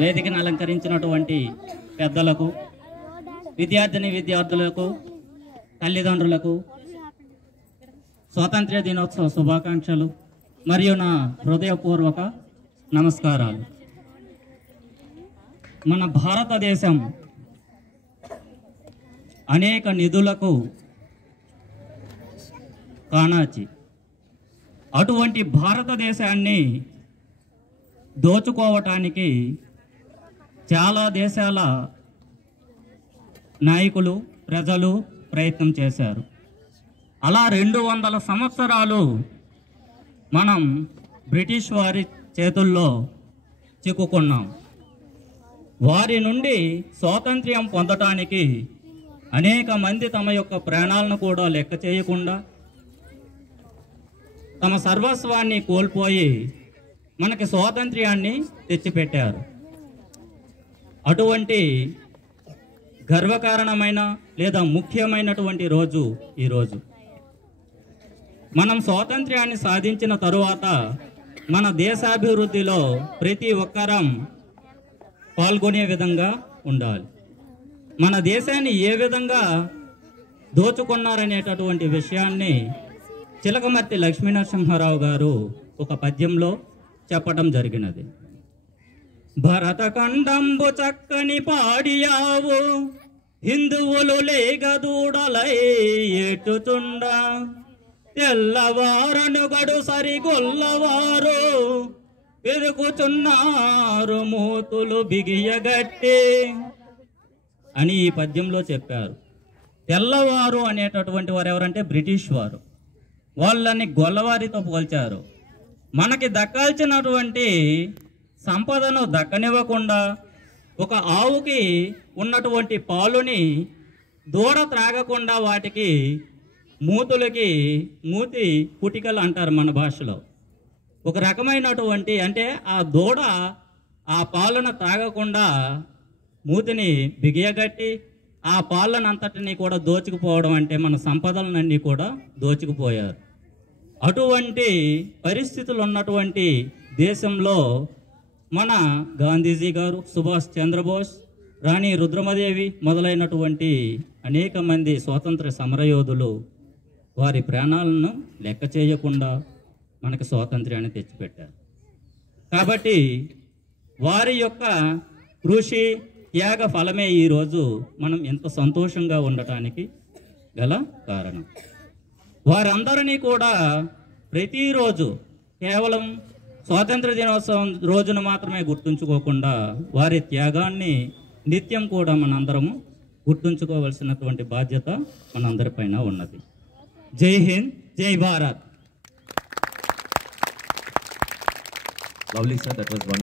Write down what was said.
వేదికను అలంకరించినటువంటి పెద్దలకు, విద్యార్థులకు, తల్లిదండ్రులకు స్వాతంత్ర్య దినోత్సవ శుభాకాంక్షలు మరియు నా హృదయపూర్వక నమస్కారాలు. మన భారతదేశం అనేక నిధులకు కానాచి. అటువంటి భారతదేశాన్ని దోచుకోవటానికి చాలా దేశాల నాయకులు, ప్రజలు ప్రయత్నం చేశారు. అలా 200 సంవత్సరాలు మనం బ్రిటిష్ వారి చేతుల్లో చిక్కుకున్నాం. వారి నుండి స్వాతంత్ర్యం పొందటానికి అనేక మంది తమ యొక్క ప్రాణాలను కూడా లెక్క చేయకుండా తమ సర్వస్వాన్ని కోల్పోయి మనకి స్వాతంత్ర్యాన్ని తెచ్చిపెట్టారు. అటువంటి గర్వకారణమైన లేదా ముఖ్యమైనటువంటి రోజు ఈరోజు. మనం స్వాతంత్ర్యాన్ని సాధించిన తరువాత మన దేశాభివృద్ధిలో ప్రతి ఒక్కరం పాల్గొనే విధంగా ఉండాలి. మన దేశాన్ని ఏ విధంగా దోచుకున్నారనేటటువంటి విషయాన్ని చిలకమర్తి లక్ష్మీనరసింహారావు గారు ఒక పద్యంలో చెప్పడం జరిగినది. భరతఖండంబు చక్కని పాడియావు, హిందువులు లేగదూడలై ఏటుచుండ, తెల్లవారను గడు సరిగొల్లవారు పెరుగుచున్నారు మూతులు బిగియగట్టి అని ఈ పద్యంలో చెప్పారు. తెల్లవారు అనేటటువంటి వారు ఎవరంటే బ్రిటిష్ వారు. వాళ్ళని గొల్లవారితో పోల్చారు. మనకి దక్కాల్సినటువంటి సంపదను దక్కనివ్వకుండా ఒక ఆవుకి ఉన్నటువంటి పాలుని దూడ త్రాగకుండా వాటికి మూతి పుటికలు అంటారు మన భాషలో. ఒక రకమైనటువంటి అంటే ఆ దూడ ఆ పాలను త్రాగకుండా మూతిని బిగియగట్టి ఆ పాలనంతటిని కూడా దోచుకుపోవడం అంటే మన సంపదలన్నీ కూడా దోచుకుపోయారు. అటువంటి పరిస్థితులు ఉన్నటువంటి దేశంలో మన గాంధీజీ గారు, సుభాష్ చంద్రబోస్, రాణి రుద్రమదేవి మొదలైనటువంటి అనేక మంది స్వాతంత్ర సమరయోధులు వారి ప్రాణాలను లెక్క చేయకుండా మనకు స్వాతంత్ర్యాన్ని తెచ్చిపెట్టారు. కాబట్టి వారి యొక్క కృషి, త్యాగ ఫలమే ఈరోజు మనం ఎంత సంతోషంగా ఉండటానికి గల కారణం. వారందరినీ కూడా ప్రతిరోజు కేవలం స్వాతంత్ర దినోత్సవం రోజున మాత్రమే గుర్తుంచుకోకుండా వారి త్యాగాన్ని నిత్యం కూడా మనందరము గుర్తుంచుకోవాల్సినటువంటి బాధ్యత మనందరిపైన ఉన్నది. జై హింద్, జై Bharat. Lovely sir, that was wonderful.